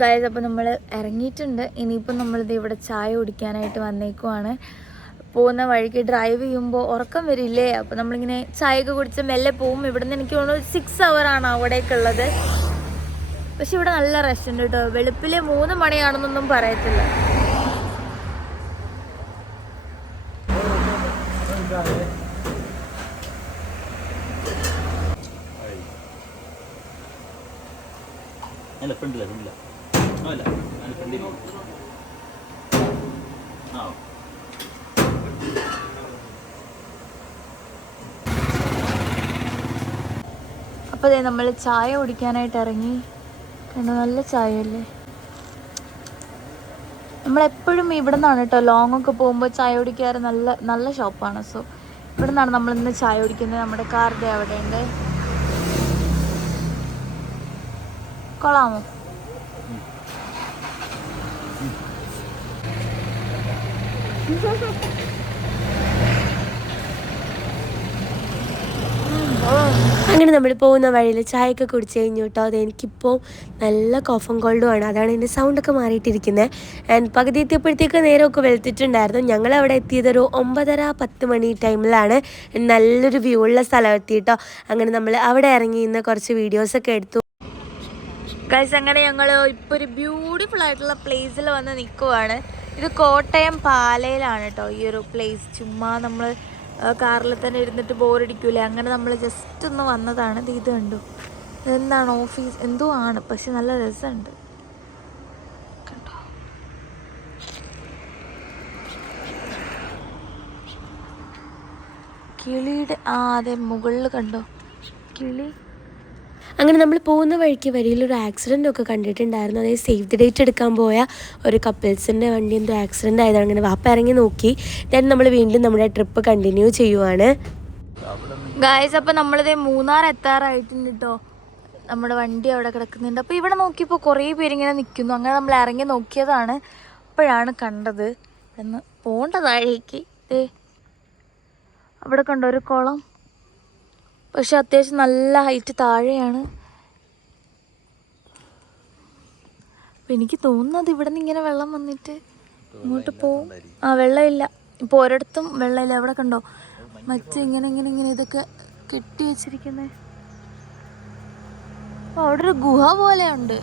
Guys അപ്പോൾ നമ്മൾ ഇറങ്ങിയിട്ടുണ്ട്. ഇനിയിപ്പോൾ നമ്മളിത് ഇവിടെ ചായ കുടിക്കാനായിട്ട് വന്നേക്കുവാണ്. പോകുന്ന വഴിക്ക് ഡ്രൈവ് ചെയ്യുമ്പോൾ ഉറക്കം വരില്ലേ? അപ്പോൾ നമ്മളിങ്ങനെ ചായയൊക്കെ കുടിച്ച് മെല്ലെ പോകും. ഇവിടെ നിന്ന് എനിക്ക് തോന്നുന്നു സിക്സ് ആണ് അവിടേക്കുള്ളത്. പക്ഷെ ഇവിടെ നല്ല റെസ്റ്റ് ഉണ്ട് കേട്ടോ. വെളുപ്പിലെ മൂന്ന് മണിയാണെന്നൊന്നും പറയത്തില്ല. അല്ല ഫ്രണ്ടില്ല ഫ്രണ്ടില്ല അല്ല ഫ്രണ്ടിൽ ആ അപ്പോൾ നമ്മൾ ചായ കുടിക്കാനായിട്ട് ഇറങ്ങി. കണ്ടോ നല്ല ചായ അല്ലേ നമ്മളെപ്പോഴും ഇവിടെ നിന്നാണ് കേട്ടോ ലോങ് ഒക്കെ പോകുമ്പോൾ ചായ കുടിക്കാറ് നല്ല നല്ല ഷോപ്പാണ് സോ ഇവിടെ നിന്നാണ് നമ്മൾ ഇന്ന് ചായ കുടിക്കുന്നത്. നമ്മുടെ കാറിന്റെ അവിടെയുണ്ട്. കൊള്ളാമോ? അങ്ങനെ നമ്മൾ പോകുന്ന വഴിയിൽ ചായയൊക്കെ കുടിച്ച് കഴിഞ്ഞു കേട്ടോ. അത് എനിക്കിപ്പോൾ നല്ല കോഫും കോൾഡും ആണ്. അതാണ് എന്റെ സൗണ്ടൊക്കെ മാറിയിട്ടിരിക്കുന്നത് ആൻഡ് പകുതി എത്തിയപ്പോഴത്തേക്ക് നേരമൊക്കെ വെളുത്തിട്ടുണ്ടായിരുന്നു. ഞങ്ങൾ അവിടെ എത്തിയത് ഒരു ഒമ്പതര പത്ത് മണി ടൈമിലാണ് നല്ലൊരു വ്യൂ ഉള്ള സ്ഥലം എത്തി കേട്ടോ. അങ്ങനെ നമ്മൾ അവിടെ ഇറങ്ങി ഇന്ന് കുറച്ച് വീഡിയോസൊക്കെ എടുത്തു. ഗൈസ് അങ്ങനെ ഞങ്ങൾ ഇപ്പോൾ ഒരു ബ്യൂട്ടിഫുൾ ആയിട്ടുള്ള പ്ലേസിൽ വന്ന് നിൽക്കുവാണ് ഇത് കോട്ടയം പാലയിലാണ് കേട്ടോ ഈ ഒരു പ്ലേസ് ചുമ്മാ നമ്മൾ കാറിൽ തന്നെ ഇരുന്നിട്ട് ബോറടിക്കൂലേ? അങ്ങനെ നമ്മൾ ജസ്റ്റ് ഒന്ന് വന്നതാണ്. ഇത് ഇത് കണ്ടു. എന്താണ് ഓഫീസ് എന്തോ ആണ്. പക്ഷെ നല്ല രസമുണ്ട്. കണ്ടോ? കിളിയുടെ ആ അതെ മുകളിൽ കണ്ടോ? കിളി? അങ്ങനെ നമ്മൾ പോകുന്ന വഴിക്ക് വരിയിൽ ഒരു ആക്സിഡന്റ് ഒക്കെ കണ്ടിട്ടുണ്ടായിരുന്നു. അതായത് സേവ് ദി ഡേറ്റ് എടുക്കാൻ പോയ ഒരു കപ്പിൾസിന്റെ വണ്ടി എന്തോ ആക്സിഡന്റ് ആയതാണ്. അങ്ങനെ വാപ്പ ഇറങ്ങി നോക്കി. ദെൻ നമ്മൾ വീണ്ടും നമ്മുടെ ട്രിപ്പ് കണ്ടിന്യൂ ചെയ്യുവാണ്. ഗായസ് അപ്പം നമ്മളിത് മൂന്നാർ എത്താറായിട്ടുണ്ട് കേട്ടോ നമ്മുടെ വണ്ടി അവിടെ കിടക്കുന്നുണ്ട്. അപ്പോൾ ഇവിടെ നോക്കിയപ്പോൾ കുറേ പേരിങ്ങനെ നിൽക്കുന്നു. അങ്ങനെ നമ്മൾ ഇറങ്ങി നോക്കിയതാണ്. അപ്പോഴാണ് കണ്ടത്. എന്ന് പോണ്ട താഴേക്ക്. ദേ അവിടെ കണ്ടോ ഒരു കുളം? പക്ഷെ അത്യാവശ്യം നല്ല ഹൈറ്റ് താഴെയാണ്. അപ്പൊ എനിക്ക് തോന്നുന്നത് ഇവിടെ നിന്ന് ഇങ്ങനെ വെള്ളം വന്നിട്ട് ഇങ്ങോട്ട് പോവും ആ വെള്ളമില്ല. ഇപ്പോൾ ഒരിടത്തും വെള്ളമില്ല. അവിടെ കണ്ടോ? മറ്റ് ഇങ്ങനെ ഇങ്ങനെ ഇങ്ങനെ ഇതൊക്കെ കെട്ടി വെച്ചിരിക്കുന്നത് അപ്പൊ അവിടെ ഒരു ഗുഹ പോലെ ഉണ്ട്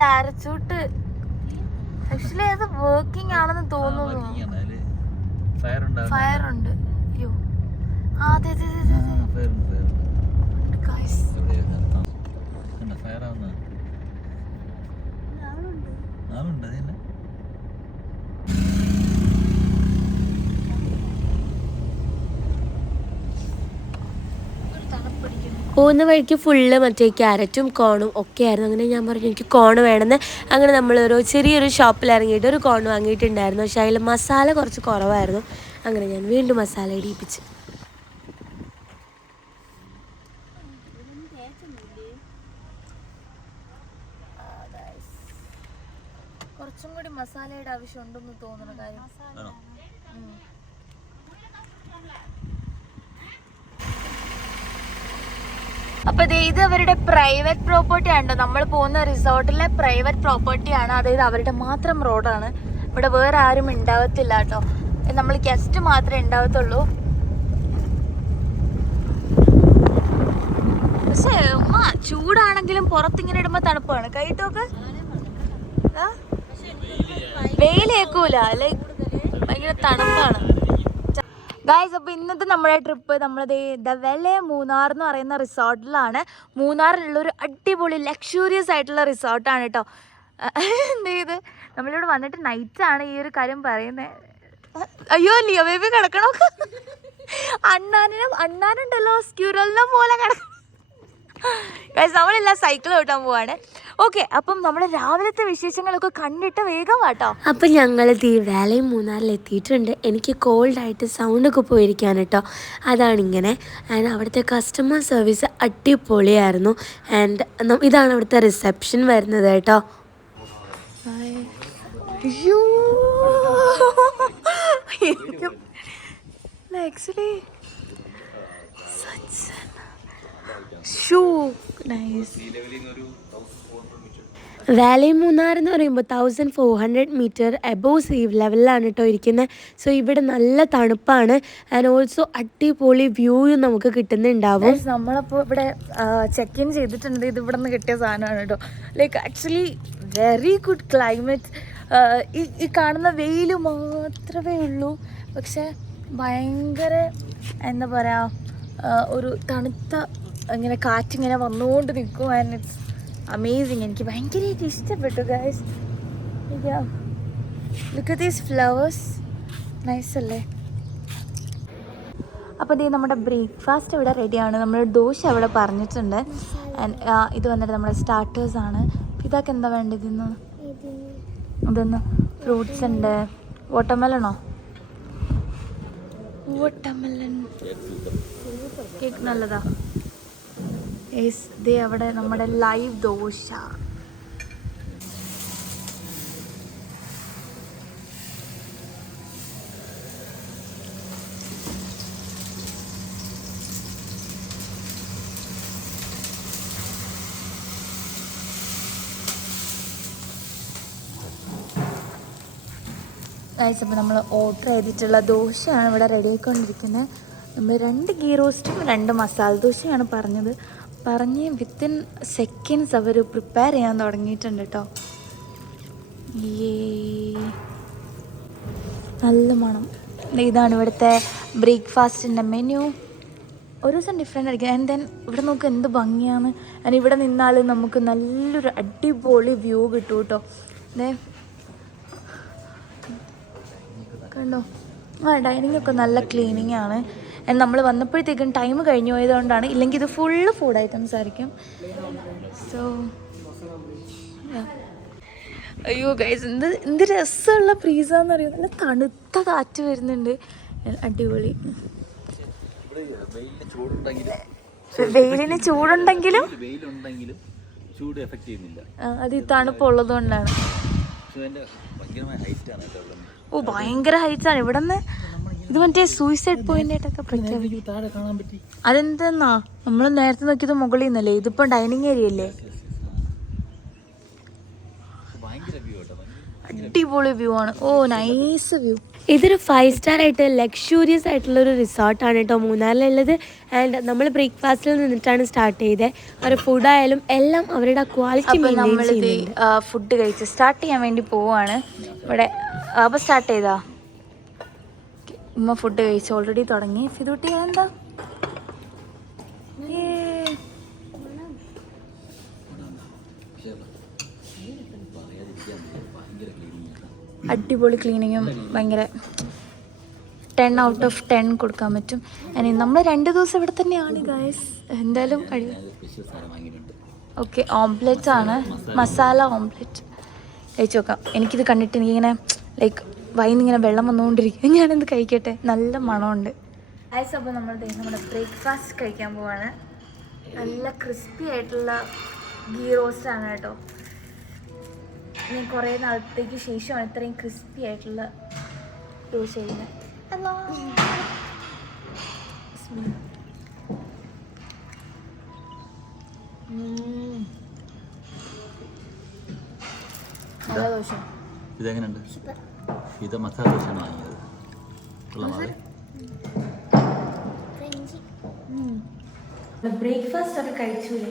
പാരച്ചൂട്ട് ആക്ച്വലി അത് വർക്കിംഗ് ആണെന്ന് തോന്നുന്നു. ഫയർ ഉണ്ട് ഫയർ ഉണ്ട് അയ്യോ. ആ അതെ അതെ അതെ ഫയർ ഉണ്ട് ഫയർ ഉണ്ട് ഗൈസ് ഫയർ ആവുന്ന ആളുണ്ട് അതില്ല ഒരു തണുപ്പടിക്കുന്നു പോകുന്ന വഴിക്ക് ഫുള്ള് മറ്റേ ക്യാരറ്റും കോണും ഒക്കെ ആയിരുന്നു. അങ്ങനെ ഞാൻ പറഞ്ഞു എനിക്ക് കോൺ വേണമെന്ന്. അങ്ങനെ നമ്മളൊരു ചെറിയൊരു ഷോപ്പിൽ ഇറങ്ങിയിട്ട് ഒരു കോൺ വാങ്ങിയിട്ടുണ്ടായിരുന്നു. പക്ഷേ അതിൽ മസാല കുറച്ച് കുറവായിരുന്നു. അങ്ങനെ ഞാൻ വീണ്ടും മസാല ഇടിയിപ്പിച്ച്. കുറച്ചും കൂടി മസാലയുടെ ആവശ്യം ഉണ്ടെന്ന് തോന്നുന്നു കാര്യം ആണോ ഉം. അപ്പൊ ഇത് അവരുടെ പ്രൈവറ്റ് പ്രോപ്പർട്ടി ആണ് നമ്മൾ പോകുന്ന റിസോർട്ടിലെ പ്രൈവറ്റ് പ്രോപ്പർട്ടി ആണ്. അതായത് അവരുടെ മാത്രം റോഡാണ് ഇവിടെ വേറെ ആരും ഉണ്ടാവത്തില്ല കേട്ടോ. നമ്മൾ ഗസ്റ്റ് മാത്രമേ ഉണ്ടാവത്തുള്ളൂ. പക്ഷേ ഉമ്മ ചൂടാണെങ്കിലും പുറത്തിങ്ങനെ ഇടുമ്പോ തണുപ്പാണ്. കഴിട്ടോക്ക് വെയിലേക്കൂല. ലൈക്ക് ഭയങ്കര തണുപ്പാണ്. ഗായ്സ് അപ്പോൾ ഇന്നത്തെ നമ്മുടെ ട്രിപ്പ് നമ്മളത് ദവലെ മൂന്നാർ എന്ന് പറയുന്ന റിസോർട്ടിലാണ് മൂന്നാറിലുള്ള ഒരു അടിപൊളി ലക്ഷൂറിയസ് ആയിട്ടുള്ള റിസോർട്ടാണ് കേട്ടോ എന്ത് ചെയ്ത് നമ്മളിവിടെ വന്നിട്ട് നൈറ്റാണ് ഈ ഒരു കാര്യം പറയുന്നത് അയ്യോ ലിയോ ബേബി കിടക്കണോ? അണ്ണാനും അണ്ണാനുണ്ടല്ലോ സ്ക്യൂരലിനെ പോലെ കിടക്കണം ഗൈസ് നമ്മളെല്ലാം സൈക്കിൾ ഓട്ടാൻ പോവാണ്. ഓക്കെ അപ്പം നമ്മുടെ രാവിലത്തെ വിശേഷങ്ങളൊക്കെ കണ്ടിട്ട് വേഗം വാട്ടോ. അപ്പം ഞങ്ങൾ തീ വേലയും മൂന്നാറിൽ എത്തിയിട്ടുണ്ട് എനിക്ക് കോൾഡായിട്ട് സൗണ്ടൊക്കെ പോയിരിക്കാൻ കേട്ടോ അതാണിങ്ങനെ ആൻഡ് അവിടുത്തെ കസ്റ്റമർ സർവീസ് അടിപൊളിയായിരുന്നു. ആൻഡ് ഇതാണ് അവിടുത്തെ റിസപ്ഷൻ വരുന്നത് കേട്ടോ ആക്ച്വലി വാലി മൂന്നാർ എന്ന് പറയുമ്പോൾ thousand four hundred meter above sea ലെവലിലാണ് കേട്ടോ ഇരിക്കുന്നത് സോ ഇവിടെ നല്ല തണുപ്പാണ്. ആൻഡ് ഓൾസോ അടിപൊളി വ്യൂയും നമുക്ക് കിട്ടുന്നുണ്ടാവും. നമ്മളപ്പോൾ ഇവിടെ ചെക്ക് ഇൻ ചെയ്തിട്ടുണ്ട്. ഇത് ഇവിടെ നിന്ന് കിട്ടിയ സാധനമാണ് കേട്ടോ like actually very good climate ഈ കാണുന്ന വെയിൽ മാത്രമേ ഉള്ളൂ. പക്ഷേ ഭയങ്കര എന്താ പറയുക ഒരു തണുത്ത ഇങ്ങനെ കാറ്റിങ്ങനെ വന്നുകൊണ്ട് നിൽക്കും ആൻഡ് ഇറ്റ്സ് അമേസിങ് എനിക്ക് ഭയങ്കരമായിട്ട് ഇഷ്ടപ്പെട്ടു guys look these flowers nice അല്ലേ? അപ്പോൾ ഇതേ നമ്മുടെ ബ്രേക്ക്ഫാസ്റ്റ് ഇവിടെ റെഡിയാണ് നമ്മൾ ദോശ അവിടെ പറഞ്ഞിട്ടുണ്ട്. ആൻഡ് ഇത് വന്നിട്ട് നമ്മുടെ സ്റ്റാർട്ടേഴ്സ് ആണ്. ഇതൊക്കെ എന്താ വേണ്ടത് ഇന്ന്? ഇതൊന്ന് ഫ്രൂട്ട്സ് ഉണ്ട്. വാട്ടർമെലണോ വാട്ടർമെലൺ കേക്ക് നല്ലതാ. ദേ അവിടെ നമ്മുടെ ലൈവ് ദോശ. അപ്പോൾ നമ്മൾ ഓർഡർ ചെയ്തിട്ടുള്ള ദോശയാണ് ഇവിടെ റെഡി ആയിക്കൊണ്ടിരിക്കുന്നത്. നമ്മൾ രണ്ട് ഗീ റോസ്റ്റും രണ്ട് മസാല ദോശയാണ് പറഞ്ഞത്. പറഞ്ഞ് വിത്തിൻ സെക്കൻഡ്സ് അവർ പ്രിപ്പയർ ചെയ്യാൻ തുടങ്ങിയിട്ടുണ്ട് കേട്ടോ ഏ നല്ല മണം. ഇതാണ് ഇവിടുത്തെ ബ്രേക്ക്ഫാസ്റ്റിന്റെ മെനു ഒരു ദിവസം ഡിഫറെന്റ് ആയിരിക്കും. ആൻഡ് ദെൻ ഇവിടെ നോക്ക് എന്ത് ഭംഗിയാണ്. ആൻഡ് ഇവിടെ നിന്നാൽ നമുക്ക് നല്ലൊരു അടിപൊളി വ്യൂ കിട്ടും കേട്ടോ ദേ. കണ്ടോ? ആ ഡൈനിങ് ഒക്കെ നല്ല ക്ലീനിങ് ആണ്. നമ്മൾ വന്നപ്പോഴത്തേക്കും ടൈം കഴിഞ്ഞു പോയതുകൊണ്ടാണ്. ഇല്ലെങ്കിൽ ഇത് ഫുള്ള് ഫുഡ് ഐറ്റംസ് ആയിരിക്കും. സോ അയ്യോ ഗൈസ് എന്ത് എന്ത് രസമുള്ള പ്രീസാന്ന് അറിയാം നല്ല തണുത്ത കാറ്റ് വരുന്നുണ്ട്. അടിപൊളി. വെയിലിന് ചൂടുണ്ടെങ്കിലും? ചൂട് എഫക്ട് ചെയ്യുന്നില്ല. അത് ഈ തണുപ്പുള്ളത് കൊണ്ടാണ്. ഓ ഭയങ്കര ഹൈറ്റ് ആണ്. ഇവിടെ നിന്ന് ഇത് മറ്റേ സൂയിസൈഡ് പോയിന്റ് ആയിട്ടൊക്കെ പ്രഖ്യാപിക്കും. അതെന്തെന്നാ? നമ്മൾ നേരത്തെ നോക്കിയത് മുകളിൽ നിന്നല്ലേ ഇതിപ്പോ ഡൈനിങ് ഏരിയ അല്ലേ? അടിപൊളി വ്യൂ ആണ്. ഓ നൈസ് വ്യൂ ഇതൊരു ഫൈവ് സ്റ്റാർ ആയിട്ട് ലക്ഷൂറിയസ് ആയിട്ടുള്ള ഒരു റിസോർട്ടാണ് കേട്ടോ മൂന്നാറിലുള്ളത്. ആൻഡ് നമ്മൾ ബ്രേക്ക്ഫാസ്റ്റിൽ നിന്നിട്ടാണ് സ്റ്റാർട്ട് ചെയ്തത് അവരുടെ ഫുഡായാലും എല്ലാം അവരുടെ ക്വാളിറ്റി മെയിന്റെയിൻ ചെയ്യുന്നുണ്ട്. ഫുഡ് കഴിച്ച് സ്റ്റാർട്ട് ചെയ്യാൻ വേണ്ടി പോവാണ്. ഇവിടെ അപ്പോൾ സ്റ്റാർട്ട് ചെയ്താ? ഉമ്മ ഫുഡ് കഴിച്ച് ഓൾറെഡി തുടങ്ങി. ഫിദൂട്ടി എന്താ അടിപൊളി ക്ലീനിങ്ങും ഭയങ്കര ടെൻ ഔട്ട് ഓഫ് ടെൻ കൊടുക്കാൻ പറ്റും. ഇനി നമ്മൾ രണ്ട് ദിവസം ഇവിടെ തന്നെയാണ് ഗായസ് എന്തായാലും ഓക്കെ ഓംപ്ലെറ്റ് ആണ്. മസാല ഓംപ്ലെറ്റ് കഴിച്ചു നോക്കാം. എനിക്കിത് കണ്ടിട്ട് എനിക്കിങ്ങനെ ലൈക്ക് വൈന്നിങ്ങനെ വെള്ളം വന്നുകൊണ്ടിരിക്കും ഞാനെന്ത് കഴിക്കട്ടെ? നല്ല മണമുണ്ട്. ആയിസ് അപ്പോൾ നമ്മൾ ദേ നമ്മുടെ ബ്രേക്ക്ഫാസ്റ്റ് കഴിക്കാൻ പോവാണ്. നല്ല ക്രിസ്പി ആയിട്ടുള്ള ഗീ റോസ്റ്റ് ആണ് കേട്ടോ. ഞാൻ കുറേ നാളത്തേക്ക് ശേഷമാണ് ഇത്രയും ക്രിസ്പി ആയിട്ടുള്ള യൂസ് ചെയ്യുന്നത്. ഹലോ നല്ല ദോശ. ഇതെങ്ങനെയുണ്ട്? ഇത് മസാല ദോശയാണ് വാങ്ങിയത് ബ്രേക്ക്ഫാസ്റ്റ് ഒക്കെ കഴിച്ചൂലേ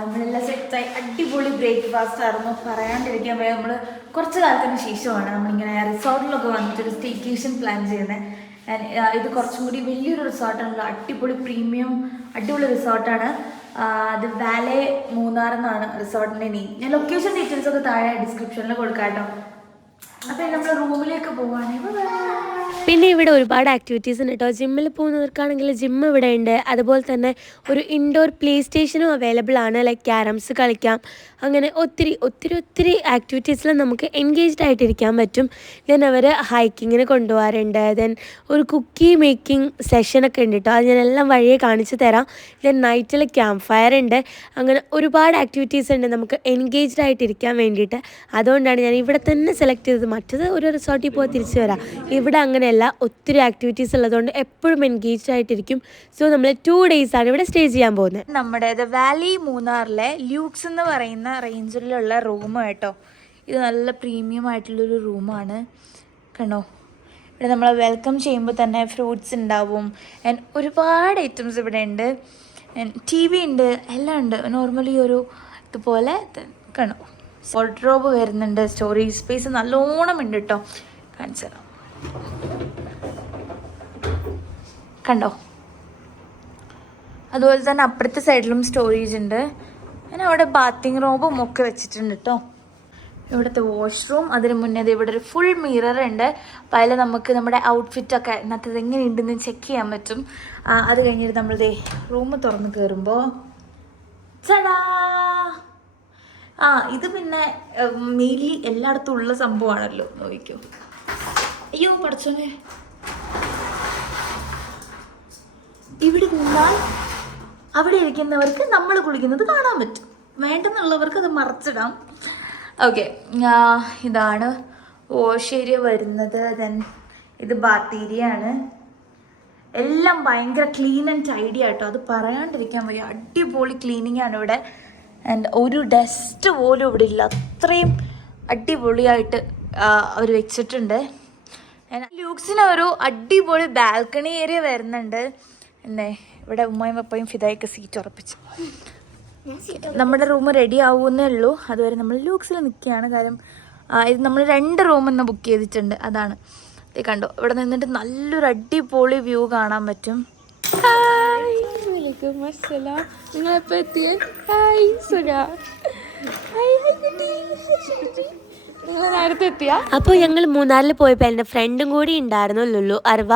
നമ്മളെല്ലാം സെറ്റ് ആയി അടിപൊളി ബ്രേക്ക്ഫാസ്റ്റ് ആയിരുന്നു. പറയാണ്ടിരിക്കാൻ പോയാൽ നമ്മൾ കുറച്ച് കാലത്തിന് ശേഷമാണ് നമ്മളിങ്ങനെ റിസോർട്ടിലൊക്കെ വന്നിട്ട് ഒരു സ്റ്റേക്കേഷൻ പ്ലാൻ ചെയ്യുന്നത് ഇത് കുറച്ചും കൂടി വലിയൊരു റിസോർട്ടാണല്ലോ. അടിപൊളി പ്രീമിയം അടിപൊളി റിസോർട്ടാണ്. അത് വാലേ മൂന്നാർ എന്നാണ് റിസോർട്ടിന്റെ നെയിം ഞാൻ ലൊക്കേഷൻ ഡീറ്റെയിൽസ് ഒക്കെ താഴെ ഡിസ്ക്രിപ്ഷനിൽ കൊടുക്കാം കേട്ടോ. അപ്പോൾ നമ്മൾ റൂമിലേക്ക് പോവുകയാണെങ്കിൽ പിന്നെ ഇവിടെ ഒരുപാട് ആക്ടിവിറ്റീസ് ഉണ്ട് കേട്ടോ ജിമ്മിൽ പോകുന്നവർക്കാണെങ്കിൽ ജിം ഇവിടെ ഉണ്ട്. അതുപോലെ തന്നെ ഒരു ഇൻഡോർ പ്ലേ സ്റ്റേഷനും അവൈലബിൾ ആണ്. ലൈക് ക്യാരംസ് കളിക്കാം. അങ്ങനെ ഒത്തിരി ഒത്തിരി ഒത്തിരി ആക്ടിവിറ്റീസിൽ നമുക്ക് എൻഗേജ്ഡ് ആയിട്ടിരിക്കാൻ പറ്റും. ദെൻ അവർ ഹൈക്കിങ്ങിന് കൊണ്ടുപോകാറുണ്ട്. ദെൻ ഒരു കുക്കി മേക്കിംഗ് സെഷനൊക്കെ ഉണ്ട് കേട്ടോ അത് ഞാനെല്ലാം വഴിയെ കാണിച്ചു തരാം. ദെൻ നൈറ്റിൽ ക്യാമ്പ് ഫയർ ഉണ്ട്. അങ്ങനെ ഒരുപാട് ആക്ടിവിറ്റീസ് ഉണ്ട് നമുക്ക് എൻഗേജ്ഡ് ആയിട്ടിരിക്കാൻ വേണ്ടിയിട്ട്. അതുകൊണ്ടാണ് ഞാൻ ഇവിടെ തന്നെ സെലക്ട് ചെയ്തത്. മറ്റത് ഒരു റിസോർട്ടിൽ പോയി തിരിച്ചു വരാം. ഇവിടെ അങ്ങനെയല്ല ഒത്തിരി ആക്ടിവിറ്റീസ് ഉള്ളതുകൊണ്ട് എപ്പോഴും എൻഗേജ് ആയിട്ടിരിക്കും. സോ നമ്മൾ ടു ഡേയ്സ് ആണ് ഇവിടെ സ്റ്റേ ചെയ്യാൻ പോകുന്നത്. നമ്മുടെ വാലി മൂന്നാറിലെ ലൂക്സ് എന്ന് പറയുന്ന റേഞ്ചിലുള്ള റൂം കേട്ടോ. ഇത് നല്ല പ്രീമിയം ആയിട്ടുള്ളൊരു റൂമാണ് കണ്ടോ? ഇവിടെ നമ്മൾ വെൽക്കം ചെയ്യുമ്പോൾ തന്നെ ഫ്രൂട്ട്സ് ഉണ്ടാവും. ആൻഡ് ഒരുപാട് ഐറ്റംസ് ഇവിടെ ഉണ്ട്. ടി വി ഉണ്ട്. എല്ലാം ഉണ്ട്. നോർമലി ഒരു ഇതുപോലെ കണ്ടോ? വാർഡ്രോബ് വരുന്നുണ്ട്. സ്റ്റോറേജ് സ്പേസ് നല്ലോണം ഉണ്ട് കേട്ടോ. കാണിച്ചു തരാം. കണ്ടോ? അതുപോലെ തന്നെ അപ്പുറത്തെ സൈഡിലും സ്റ്റോറേജ് ഉണ്ട്. പിന്നെ അവിടെ ബാത്തിങ് റൂമും ഒക്കെ വെച്ചിട്ടുണ്ട് കേട്ടോ ഇവിടുത്തെ വാഷ്റൂം അതിന് മുന്നേ ഇവിടെ ഒരു ഫുൾ മിറർ ഉണ്ട്. അപ്പോൾ അതിൽ നമുക്ക് നമ്മുടെ ഔട്ട്ഫിറ്റൊക്കെ ഇന്നത്തെ എങ്ങനെയുണ്ടെന്ന് ചെക്ക് ചെയ്യാൻ പറ്റും. അത് കഴിഞ്ഞിട്ട് നമ്മൾ ദേ റൂം തുറന്ന് കയറുമ്പോൾ ആ ഇത് പിന്നെ മെയിൻലി എല്ലായിടത്തും ഉള്ള സംഭവമാണല്ലോ നോക്കിക്കോ. അയ്യോ പഠിച്ചോനെ ഇവിടെ നിന്നാൽ അവിടെ ഇരിക്കുന്നവർക്ക് നമ്മൾ കുളിക്കുന്നത് കാണാൻ പറ്റും. വേണ്ടെന്നുള്ളവർക്ക് അത് മറച്ചിടാം. ഓക്കെ ഇതാണ് ഓശേരിയ വരുന്നത്. ദെൻ ഇത് ബാത്തേരിയാണ് എല്ലാം ഭയങ്കര ക്ലീൻ ആൻഡ് ടൈഡി ആട്ടോ. അത് പറയാണ്ടിരിക്കാൻ വയ്യ. അടിപൊളി ക്ലീനിങ് ആണ് ഇവിടെ. ആൻഡ് ഒരു ഡസ്റ്റ് പോലും ഇവിടെ ഇല്ല. അത്രയും അടിപൊളിയായിട്ട് അവർ വെച്ചിട്ടുണ്ട്. ലൂക്സിന് ഒരു അടിപൊളി ബാൽക്കണി ഏരിയ വരുന്നുണ്ട്. എന്നെ ഇവിടെ ഉമ്മയും പപ്പയും ഫിദായൊക്കെ സീറ്റ് ഉറപ്പിച്ചു. നമ്മുടെ റൂം റെഡി ആവുമെന്നേ ഉള്ളൂ. അതുവരെ നമ്മൾ ലൂക്സിൽ നിൽക്കുകയാണ്. കാര്യം ഇത് നമ്മൾ രണ്ട് റൂം ഇന്ന് ബുക്ക് ചെയ്തിട്ടുണ്ട്. അതാണ്. ഇത് കണ്ടോ ഇവിടെ നിന്നിട്ട് നല്ലൊരു അടിപൊളി വ്യൂ കാണാൻ പറ്റും. നിങ്ങൾ എപ്പോൾ എത്തിയ? ഹായ് സുര. ഹായ് ഹായ് അപ്പോൾ ഞങ്ങൾ മൂന്നാറിൽ പോയപ്പോൾ എന്റെ ഫ്രണ്ടും കൂടി ഉണ്ടായിരുന്നു ലുലു. അർവ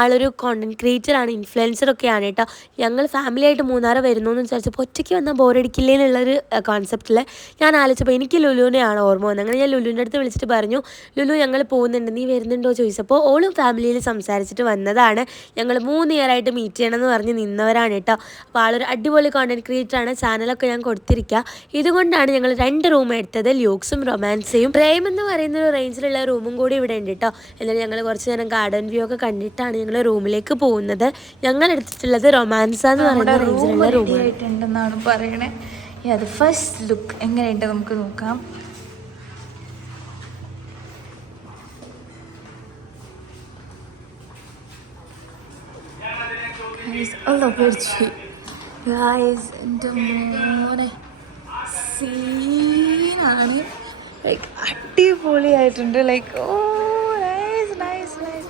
ആളൊരു കോണ്ടന്റ് ക്രിയേറ്റർ ആണ് ഇൻഫ്ലുവൻസർ ഒക്കെയാണ് കേട്ടോ ഞങ്ങൾ ഫാമിലി ആയിട്ട് മൂന്നാർ വരുന്നു എന്ന് വിചാരിച്ചപ്പോൾ ഒറ്റയ്ക്ക് വന്നാൽ ബോറടിക്കില്ലേ എന്നുള്ളൊരു കോൺസെപ്റ്റിൽ ഞാൻ ആലോചിച്ചപ്പോൾ എനിക്ക് ലുലുവിനെയാണ് ഓർമ്മ വന്നത്. അങ്ങനെ ഞാൻ ലുലുവിന്റെ അടുത്ത് വിളിച്ചിട്ട് പറഞ്ഞു ലുലു ഞങ്ങൾ പോകുന്നുണ്ട് നീ വരുന്നുണ്ടോ? ചോദിച്ചപ്പോൾ ഓളും ഫാമിലിയിൽ സംസാരിച്ചിട്ട് വന്നതാണ്. ഞങ്ങൾ മൂന്ന് ഇയറായിട്ട് മീറ്റ് ചെയ്യണമെന്ന് പറഞ്ഞ് നിന്നവരാണ് കേട്ടോ അപ്പോൾ ആളൊരു അടിപൊളി കോണ്ടന്റ് ക്രിയേറ്റർ ആണ് ചാനലൊക്കെ ഞാൻ കൊടുത്തിരിക്കുക ഇതുകൊണ്ടാണ് ഞങ്ങൾ രണ്ട് റൂം എടുത്തത് ല്യൂക്സും റൊമാൻസയും പ്രേം എന്ന് പറയുന്ന ഒരു റേഞ്ചിലുള്ള റൂമും കൂടി ഇവിടെ ഉണ്ട് കേട്ടോ എന്നാലും ഞങ്ങൾ കുറച്ച് നേരം ഗാർഡൻ വ്യൂ ഒക്കെ കണ്ടിട്ടാണ് ഞങ്ങൾ റൂമിലേക്ക് പോകുന്നത്. ഞങ്ങൾ എടുത്തിട്ടുള്ളത് റൊമാൻസ എന്ന് പറയുന്ന റേഞ്ചിലുള്ള റൂം റൂമാണ് ആയിട്ടുണ്ടെന്നാണ് പറയണേ. അത് ഫസ്റ്റ് ലുക്ക് എങ്ങനെയുണ്ട് നമുക്ക് നോക്കാം. ാണ് അല്ല പേടിച്ചു. ഗായ്സ് എന്റെ മോനെ. സീനാണ് ലൈക്ക് അടിപൊളി ആയിട്ടുണ്ട് like oh nice nice nice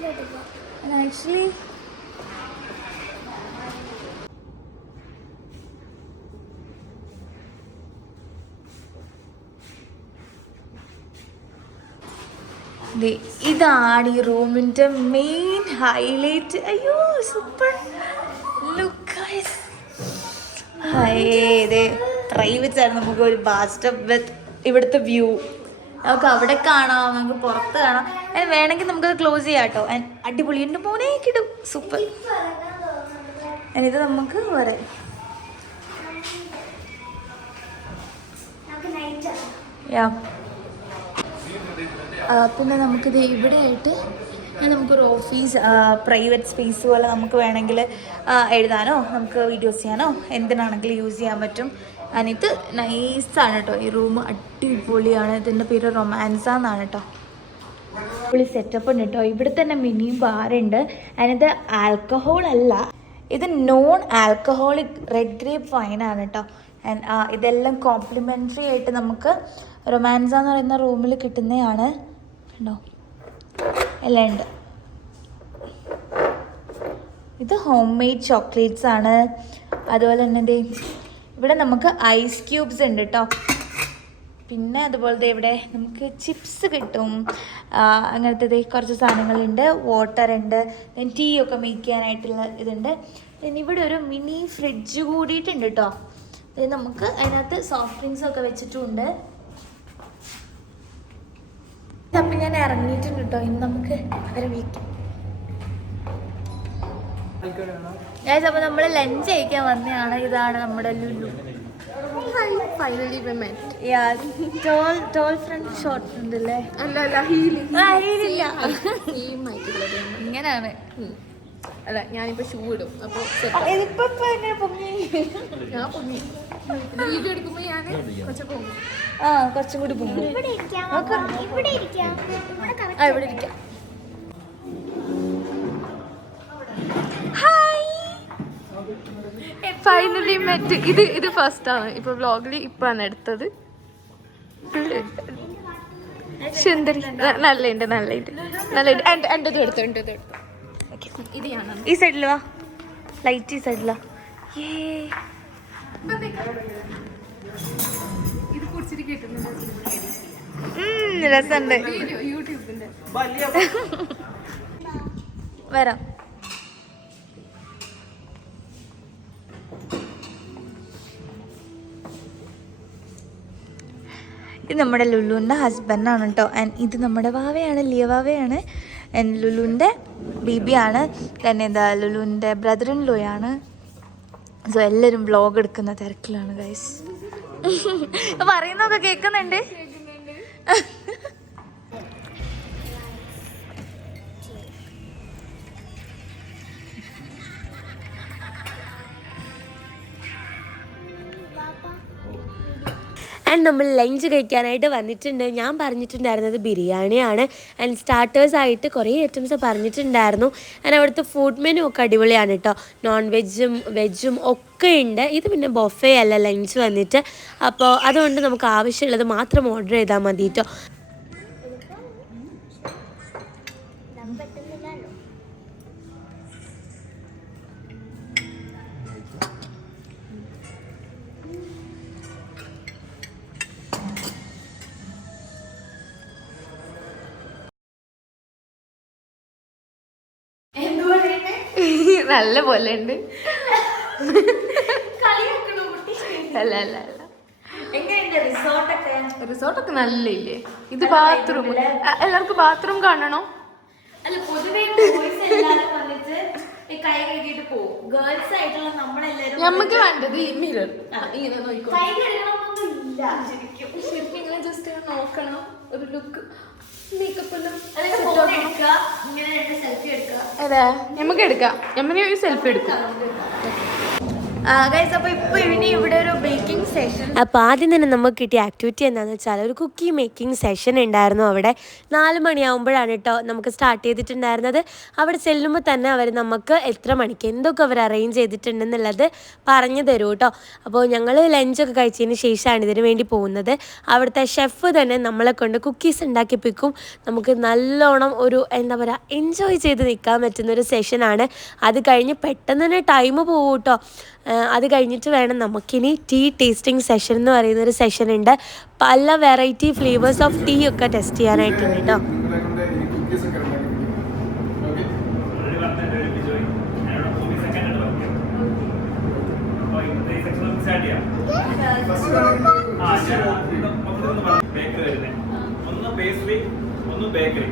actually ഇതാണ് ഈ റൂമിന്റെ മെയിൻ ഹൈലൈറ്റ് അയ്യോ സൂപ്പർ ലുക്ക് ഹൈ ഇതേ ഡ്രൈവ് വെച്ചായിരുന്നു നമുക്ക് ഒരു ബാസ്റ്റപ്പ് വിത്ത് ഇവിടുത്തെ വ്യൂ നമുക്ക് അവിടെ കാണാം നമുക്ക് പുറത്ത് കാണാം. വേണമെങ്കിൽ നമുക്കത് ക്ലോസ് ചെയ്യാം കേട്ടോ. അടിപൊളി. എന്റെ മോനെ കിട്ടും സൂപ്പർ. ഇത് നമുക്ക് വരെ യാ. പിന്നെ നമുക്കിത് ആയിട്ട് നമുക്കൊരു ഓഫീസ് പ്രൈവറ്റ് സ്പേസ് പോലെ നമുക്ക് വേണമെങ്കിൽ എഴുതാനോ നമുക്ക് വീഡിയോസ് ചെയ്യാനോ എന്തിനാണെങ്കിലും യൂസ് ചെയ്യാൻ പറ്റും. ആൻഡ് നൈസാണ് കേട്ടോ ഈ റൂം അടിപൊളിയാണ്. ഇതിന്റെ പേര് റൊമാൻസാന്നാണ് കേട്ടോ അടിപൊളി സെറ്റപ്പ് ഉണ്ട് കേട്ടോ ഇവിടെ തന്നെ മിനി ബാറുണ്ട് ഇത് ആൽക്കഹോൾ അല്ല. ഇത് നോൺ ആൽക്കഹോളിക് റെഡ് ഗ്രേപ്പ് വൈനാണ് കേട്ടോ ഇതെല്ലാം കോംപ്ലിമെന്ററി ആയിട്ട് നമുക്ക് റൊമാൻസ എന്ന് പറയുന്ന റൂമിൽ കിട്ടുന്നതാണ്. കണ്ടോ? എല്ലാം ഉണ്ട്. ഇത് ഹോം മെയ്ഡ് ചോക്ലേറ്റ്സ് ആണ്. അതുപോലെ തന്നെ ദേ ഇവിടെ നമുക്ക് ഐസ് ക്യൂബ്സ് ഉണ്ട് കേട്ടോ പിന്നെ അതുപോലത്തെ ഇവിടെ നമുക്ക് ചിപ്സ് കിട്ടും. അങ്ങനത്തെ കുറച്ച് സാധനങ്ങളുണ്ട്. വാട്ടർ ഉണ്ട്. ടീ ഒക്കെ മേക്ക് ചെയ്യാനായിട്ടുള്ള ഇതുണ്ട്. ഇവിടെ ഒരു മിനി ഫ്രിഡ്ജ് കൂടിയിട്ടുണ്ട് കേട്ടോ നമുക്ക് അതിനകത്ത് സോഫ്റ്റ് ഡ്രിങ്ക്സ് ഒക്കെ വെച്ചിട്ടുണ്ട്. അപ്പം ഞാൻ ഇറങ്ങിയിട്ടുണ്ട് കേട്ടോ ഇനി നമുക്ക് അവരെ വിളിക്കാം. അപ്പോൾ നമ്മൾ ലഞ്ച് കഴിക്കാൻ വന്നതാണ്. ഇതാണ് നമ്മുടെ Lulu. Finally tall tall friend short അല്ല? അല്ല ഇങ്ങനെയാണ് ഞാനിപ്പോ ഷൂ ഇടും. അപ്പൊ ഇതിപ്പോ പൊങ്ങി. ഞാൻ പൊങ്ങി. വീഡിയോ എടുക്കുമ്പോ ഞാൻ കുറച്ച് പൊങ്ങി. ആ കുറച്ചും കൂടി പൊങ്ങി. ആ ഇവിടെ ഇരിക്കാം. ഫൈനലി മെറ്റ് ഇത് ഇത് ഫസ്റ്റ് ആണ്. ഇപ്പൊ വ്ലോഗിൽ ഇപ്പാണ് എടുത്തത്. സുന്ദരി. നല്ലുണ്ട് നല്ലുണ്ട് നല്ലുണ്ട് എന്റെ എന്റെ എടുത്തു എന്റെ എടുത്തു. ഇത് ഈ സൈഡിൽ വാ. ലൈറ്റ് ഈ സൈഡിലാ ഏ രസമുണ്ട് വരാം. ഇത് നമ്മുടെ ലുലുവിന്റെ ഹസ്ബൻഡാണ് കേട്ടോ. ആൻഡ് ഇത് നമ്മുടെ വാവയാണ് ലിയ വാവയാണ്. ആൻഡ് ലുലുവിന്റെ ബീബിയാണ്. തന്നെ എന്താ ലുലുവിന്റെ ബ്രദർ ഇൻ ലോയാണ് സോ എല്ലാവരും വ്ലോഗ് എടുക്കുന്ന തിരക്കിലാണ് ഗൈസ് പറയുന്നൊക്കെ കേൾക്കുന്നുണ്ട്. ആൻഡ് നമ്മൾ ലഞ്ച് കഴിക്കാനായിട്ട് വന്നിട്ടുണ്ട്. ഞാൻ പറഞ്ഞിട്ടുണ്ടായിരുന്നത് ബിരിയാണിയാണ്. ആൻഡ് സ്റ്റാർട്ടേഴ്സ് ആയിട്ട് കുറേ ഐറ്റംസ് പറഞ്ഞിട്ടുണ്ടായിരുന്നു. ആൻഡ് അവിടുത്തെ ഫുഡ് മെനു ഒക്കെ അടിപൊളിയാണ് കേട്ടോ നോൺ വെജും വെജും ഒക്കെ ഉണ്ട്. ഇത് പിന്നെ ബൊഫേ അല്ല ലഞ്ച് വന്നിട്ട്. അപ്പോൾ അതുകൊണ്ട് നമുക്ക് ആവശ്യമുള്ളത് മാത്രം ഓർഡർ ചെയ്താൽ മതി കേട്ടോ നല്ല പോലെ ഉണ്ട് അല്ല അല്ല അല്ല. റിസോർട്ടൊക്കെ? നല്ലില്ലേ? ഇത് ബാത്റൂം എല്ലാവർക്കും ബാത്റൂം കാണണോ? അല്ല പൊതുവേ കൈ കഴുകിയിട്ട് പോകും ഗേൾസ് ആയിട്ടുള്ള നമ്മളെല്ലാരും നമുക്ക് വേണ്ടത് ഈ മിറർ ഇങ്ങനെ നോക്കോ കൈ കഴുകണമെന്നൊന്നും ഇല്ല ശരിക്കും. ശരിക്കും ഇങ്ങനെ ജസ്റ്റ് നോക്കണം. ഒരു ലുക്ക് അതെ നമുക്ക് എടുക്കാം. എമ്മനെ ഒരു സെൽഫി എടുക്കാം. അപ്പോൾ ആദ്യം തന്നെ നമുക്ക് കിട്ടിയ ആക്ടിവിറ്റി എന്താണെന്ന് വെച്ചാൽ ഒരു കുക്കി മേക്കിംഗ് സെഷൻ ഉണ്ടായിരുന്നു അവിടെ. നാല് മണിയാവുമ്പോഴാണ് കേട്ടോ നമുക്ക് സ്റ്റാർട്ട് ചെയ്തിട്ടുണ്ടായിരുന്നത്. അവിടെ ചെല്ലുമ്പോൾ തന്നെ അവർ നമുക്ക് എത്ര മണിക്ക് എന്തൊക്കെ അവർ അറേഞ്ച് ചെയ്തിട്ടുണ്ടെന്നുള്ളത് പറഞ്ഞു തരൂ കേട്ടോ. അപ്പോൾ ഞങ്ങൾ ലഞ്ചൊക്കെ കഴിച്ചതിന് ശേഷമാണ് ഇതിന് വേണ്ടി പോകുന്നത്. അവിടുത്തെ ഷെഫ് തന്നെ നമ്മളെ കൊണ്ട് കുക്കീസ് ഉണ്ടാക്കിപ്പിക്കും നമുക്ക് നല്ലോണം ഒരു എന്താ പറയുക എൻജോയ് ചെയ്ത് നിൽക്കാൻ പറ്റുന്ന ഒരു സെഷനാണ് അത് കഴിഞ്ഞ് പെട്ടെന്ന് തന്നെ ടൈം പോകും കേട്ടോ. അത് കഴിഞ്ഞിട്ട് വേണം നമുക്കിനി ടീ ടേസ്റ്റിംഗ് സെഷൻ എന്ന് പറയുന്ന ഒരു സെഷൻ ഉണ്ട് പല വെറൈറ്റി ഫ്ലേവേഴ്സ് ഓഫ് ടീ ഒക്കെ ടെസ്റ്റ് ചെയ്യാനായിട്ടുണ്ട് കേട്ടോ ഒന്ന് പേസ്ട്രി ഒന്ന് ബേക്കറി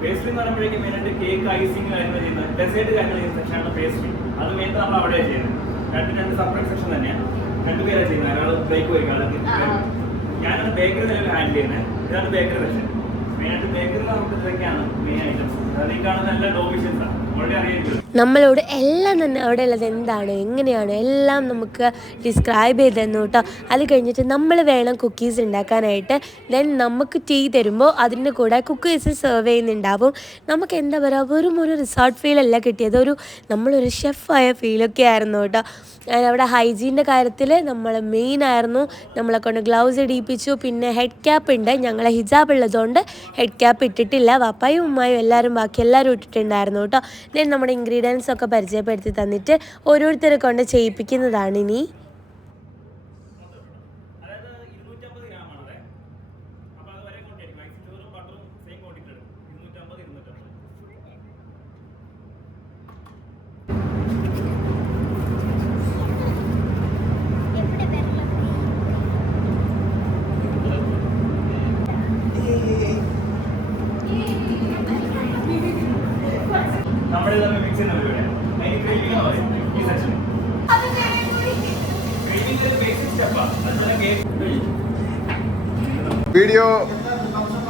പേസ്ട്രി എന്ന് പറയുമ്പോഴേക്കും മെയിനായിട്ട് കേക്ക് ഐസിങ് കാര്യങ്ങൾ ചെയ്യുന്നത് ഡെസേർട്ട് കാര്യങ്ങൾ ചെയ്യുന്ന സെക്ഷനാണ് പേസ്ട്രി അത് മെയിൻ നമ്മൾ അവിടെ ചെയ്യുന്നത് രണ്ട് രണ്ട് സെപ്പറേറ്റ് സെക്ഷൻ തന്നെയാണ് രണ്ടുപേരാണ് ചെയ്യുന്നത്. ഒരാൾ ബ്രേക്ക് പോയി ഒരാൾ ഞാനാണ് ബേക്കറി നിലവിൽ ഹാൻഡിൽ ചെയ്യുന്നത് ഇതാണ് ബേക്കറി സെക്ഷൻ മെയിനായിട്ട് ബേക്കറി നമുക്ക് ഇതൊക്കെയാണ് മെയിൻ ഐറ്റംസ് അതിൽ കാണുന്ന എല്ലാ ഡോമിഷൻസാണ് നമ്മളോട് എല്ലാം തന്നെ അവിടെ ഉള്ളത് എന്താണ് എങ്ങനെയാണ് എല്ലാം നമുക്ക് ഡിസ്ക്രൈബ് ചെയ്ത് തന്നു കേട്ടോ. അത് കഴിഞ്ഞിട്ട് നമ്മൾ വേണം കുക്കീസ് ഉണ്ടാക്കാനായിട്ട്. ദെൻ നമുക്ക് ടീ തരുമ്പോൾ അതിന്റെ കൂടെ കുക്കീസ് സെർവ് ചെയ്യുന്നുണ്ടാവും. നമുക്ക് എന്താ പറയുക വെറും ഒരു റിസോർട്ട് ഫീൽ അല്ല കിട്ടിയത്. ഒരു നമ്മളൊരു ഷെഫായ ഫീലൊക്കെ ആയിരുന്നു കേട്ടോ. അവിടെ ഹൈജീന്റെ കാര്യത്തിൽ നമ്മൾ മെയിൻ ആയിരുന്നു. നമ്മളെ കൊണ്ട് ഗ്ലൗസ് ഇടിയിപ്പിച്ചു പിന്നെ ഹെഡ് ക്യാപ്പ് ഉണ്ട്. ഞങ്ങളെ ഹിജാബ് ഉള്ളതുകൊണ്ട് ഹെഡ് ക്യാപ്പ് ഇട്ടിട്ടില്ല. വാപ്പായും ഉമ്മായും എല്ലാവരും ബാക്കി എല്ലാവരും ഇട്ടിട്ടുണ്ടായിരുന്നു കേട്ടോ. ദെൻ നമ്മുടെ ഇൻഗ്രീഡിയൻസ് ഒക്കെ പരിചയപ്പെടുത്തി തന്നിട്ട് ഓരോരുത്തരെ കൊണ്ട് ചെയ്യിപ്പിക്കുന്നതാണ് ഇനി മിക്സ് ചെയ്യുന്ന പരിപാടിയാണ് അതിന് ക്രീമിംഗ് എന്ന് പറയും ഈ സെക്ഷൻ ക്രീമിംഗ് ഒരു ബേസിക് സ്റ്റെപ്പാണ് അതുപോലെ കേക്ക് വീഡിയോ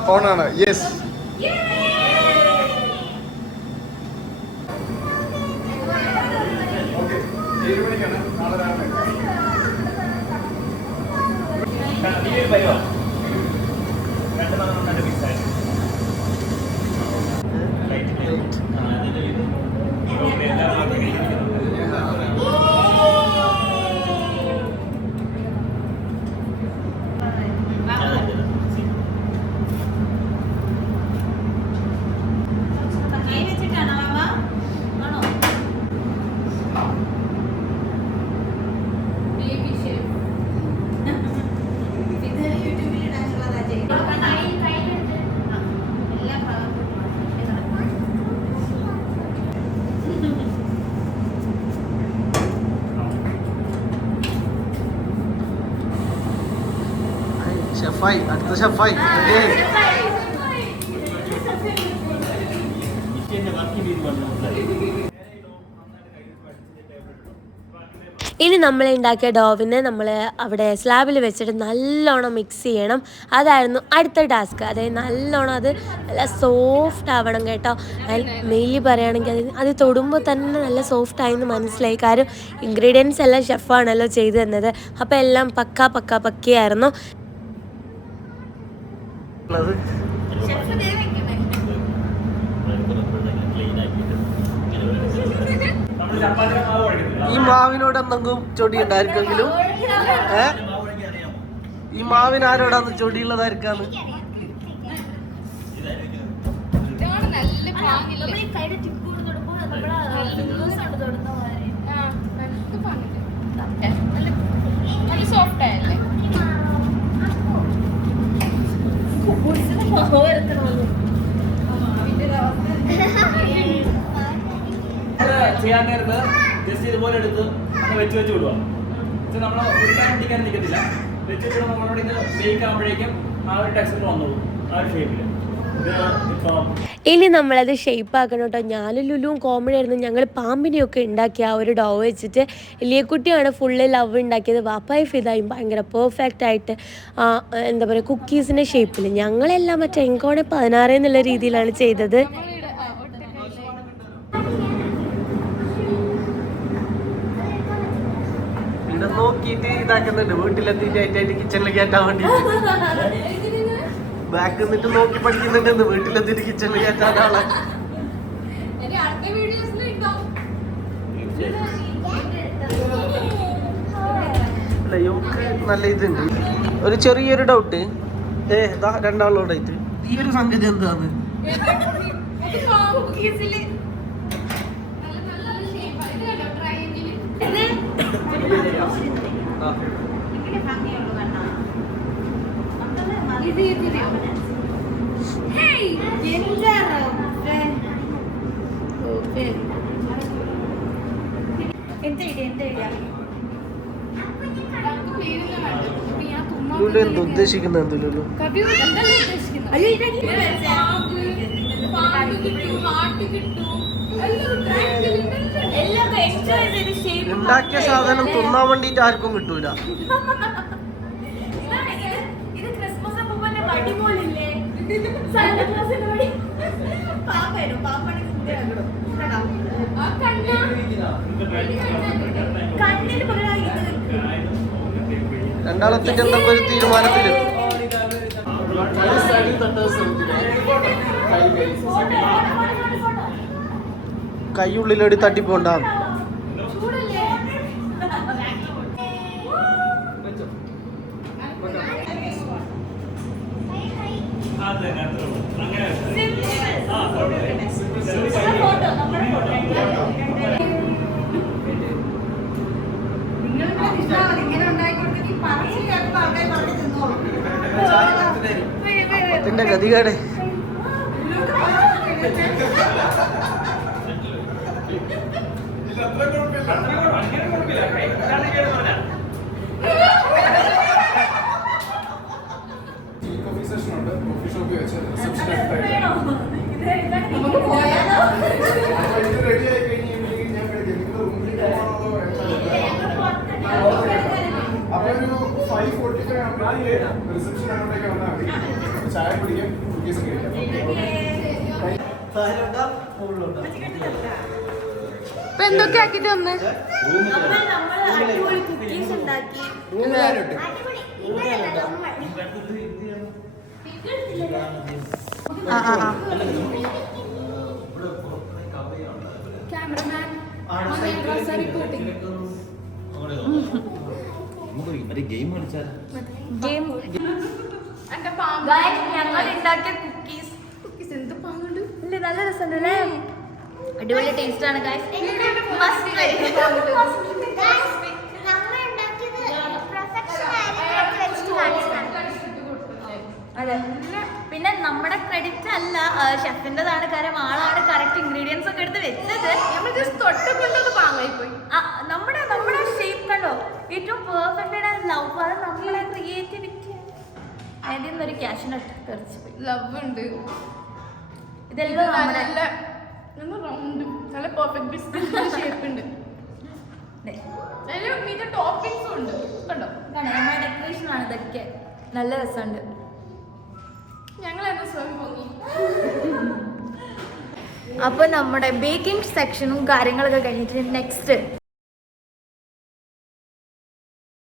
ഓൺ ആണ്. യെസ് ഓക്കെ ഏഴ് മണിക്കാണ് നാളെ രാവിലെ ഈ ഒരു പരിവാ രണ്ട് നമ്മൾ നന്നായിട്ട് മിക്സ് ആയിട്ട് ഓക്കെ എല്ലാവരും ഷെഫായി ഇനി നമ്മൾ ഉണ്ടാക്കിയ ഡോവിനെ നമ്മൾ അവിടെ സ്ലാബിൽ വെച്ചിട്ട് നല്ലോണം മിക്സ് ചെയ്യണം. അതായിരുന്നു അടുത്ത ടാസ്ക് അതായത് നല്ലോണം അത് നല്ല സോഫ്റ്റ് ആവണം കേട്ടോ. മെയിലി പറയുകയാണെങ്കിൽ അത് അത് തൊടുമ്പോൾ തന്നെ നല്ല സോഫ്റ്റ് ആയെന്ന് മനസ്സിലായി. കാര്യം ഇൻഗ്രീഡിയൻസ് എല്ലാം ഷെഫാണല്ലോ ചെയ്തു തന്നത്. അപ്പോൾ എല്ലാം പക്ക പക്ക പക്കയായിരുന്നു ക്ലീൻ ആക്കിയിട്ട് ഇങ്ങനെ ഒരു നമ്മൾ ചപ്പാത്തി മാവ് കുഴക്കത്തില്ല ഈ മാവിനോട് എന്തെങ്കിലും ചൊടി ഉണ്ടായിരിക്കെങ്കിലും ഏ? ഈ മാവിന് ആരോടാന്ന് ചൊടിയുള്ളതായിരിക്കാന്ന്? നല്ല സോഫ്റ്റ് ആയല്ലേ നമ്മൾ ചെയ്യാൻ നേരത്ത് ജസ്റ്റ് ഇതുപോലെ എടുത്ത് വെച്ച് വെച്ച് വിടുക. പക്ഷെ നമ്മൾ ഒരിക്കാൻ പിടിക്കാൻ നിൽക്കത്തില്ല വെച്ച് വെച്ച് നമ്മളോട് ഇത് ബേക്ക് ആകുമ്പോഴേക്കും ആ ഒരു ടെക്സ്ചർ വന്നോളൂ. ആ ഒരു ഷേപ്പിൽ ഇത് ഇപ്പം ഇനി നമ്മളത് ഷേപ്പ് ആക്കണം കേട്ടോ ഞാനും ലുലുവും കോമഡി ആയിരുന്നു. ഞങ്ങൾ പാമ്പിനെയൊക്കെ ഉണ്ടാക്കിയ ആ ഒരു ഡോ വെച്ചിട്ട് ഇല്ലിയക്കുട്ടിയാണ് ഫുള്ള് ലവ് ഉണ്ടാക്കിയത്. വാപ്പായി ഫിതായും ഭയങ്കര പെർഫെക്റ്റ് ആയിട്ട് ആ, എന്താ പറയുക കുക്കീസിന്റെ ഷേപ്പിൽ ഞങ്ങളെല്ലാം മറ്റേ എങ്കോണെ പതിനാറ് എന്നുള്ള രീതിയിലാണ് ചെയ്തത്. നോക്കിയിട്ട് ഇതാക്കുന്നുണ്ട്. വീട്ടിലെത്തിയിട്ട് കിച്ചണിൽ കയറ്റാൻ വേണ്ടിയിട്ട്. ബാക്ക് നിന്നിട്ട് നോക്കി പഠിക്കുന്നുണ്ടെന്ന് വീട്ടിലെത്തിട്ട് കിച്ചണിൽ കയറ്റാൻ ആളെ. അല്ല ഇവക്ക് നല്ല ഇതുണ്ട്. ഒരു ചെറിയൊരു ഡൗട്ട് ഏ ഇതാ രണ്ടാളോടായിട്ട് ഈ ഒരു സംഗതി എന്താണ് കുക്കീസിൽ നല്ല നല്ല ഷേപ്പ് ഇത് ഇത് ഇതിലെയോ ഹേയ് എന്താ റബ്ബേ ഓക്കേ എന്താ ഇട എന്താ ഇട നമുക്ക് പേരില്ല വേണ്ട അപ്പൊ ഞാൻ തുമ്മാ ഇവിടെ എന്ത് ഉദ്ദേശിക്കുന്നത് എന്തില്ലല്ലോ കവി എന്തല്ലേ ഉദ്ദേശിക്കുന്നത് പാമ്പ് കിട്ടും ഹാർട്ട് എന്ത് ഉദ്ദേശിക്കുന്നത് എക്സ്ട്രാ ഉണ്ടാക്കിയ സാധനം തിന്നാൻ വേണ്ടിട്ട് ആർക്കും കിട്ടൂല. കണ്ണിന് പകരം അപ്പൂപ്പന്റെ രണ്ടാളത്തിന്റെ എന്തെങ്കിലും ഒരു തീരുമാനത്തിൽ? കൈയുള്ളിലൊരു തട്ടിപ്പോണ്ടാ അത് തന്നെ അത്രേ ഉള്ളൂ. അങ്ങനെ ആ കുഴപ്പമില്ല. ഗതികേടെ ഇല്ല അത്ര കുഴപ്പമില്ല അങ്ങനെ കുഴപ്പമില്ല കൈ ഇതാണ് കേടുന്നവനാ. ഈ കോഫി സെഷൻ ഉണ്ട് കോഫി ഷോപ്പിൽ വെച്ച് റിസപ്ഷൻ അടുത്തായിട്ട് ഇത് എഴുതാൻ നമുക്ക് പോയാലോ അപ്പൊ ഇത് റെഡി ആയി കഴിഞ്ഞാൽ റിസപ്ഷൻ അങ്ങോട്ടേക്ക് വന്നാൽ മതി ചായ കുടിക്കാം കുക്കീസ് കഴിക്കാം ഇപ്പൊ എന്തൊക്കെ ആക്കിട്ട് വന്ന്? ഗെയിം ഗെയിം ഞങ്ങൾ ഉണ്ടാക്കിയ കുക്കീസ് കുക്കീസ് എന്ത് പാങ്ങുണ്ട് നല്ല രസമുണ്ട് അല്ലേ? അടിപൊളി ടേസ്റ്റ് ആണ് ഗായ്സ് അതെ. പിന്നെ നമ്മുടെ ക്രെഡിറ്റ് അല്ല ഷെഫിന്റെതാണ് കാര്യം. ആളാണ് കറക്റ്റ് ഇൻഗ്രീഡിയൻസ് ഒക്കെ എടുത്ത് വെച്ചത്. നമ്മുടെ നമ്മുടെ ഷേപ്പ് കണ്ടോ? ഏറ്റവും പെർഫെക്റ്റ് ആണ് ലവ് അത് നമ്മുടെ ക്രിയേറ്റിവിറ്റി അതിൽ നിന്നൊരു ക്യാഷിനട്ട് തെറിച്ചു പോയി. ലവ് ഉണ്ട്. ഇതെല്ലാം നമ്മുടെ റൗണ്ട് നല്ല പെർഫെക്റ്റ് ബിസ്ക്കറ്റ് ഷേപ്പ് ഉണ്ട്. അതിൽ ടോപ്പിംഗ്സും ഉണ്ട്. കണ്ടോ? ഡെക്കറേഷൻ ആണ് ഇതൊക്കെ. നല്ല രസമുണ്ട്. ഞങ്ങൾ സ്വയം പൊങ്ങി? അപ്പോൾ നമ്മുടെ ബേക്കിംഗ് സെക്ഷനും കാര്യങ്ങളൊക്കെ കഴിഞ്ഞിട്ട് നെക്സ്റ്റ്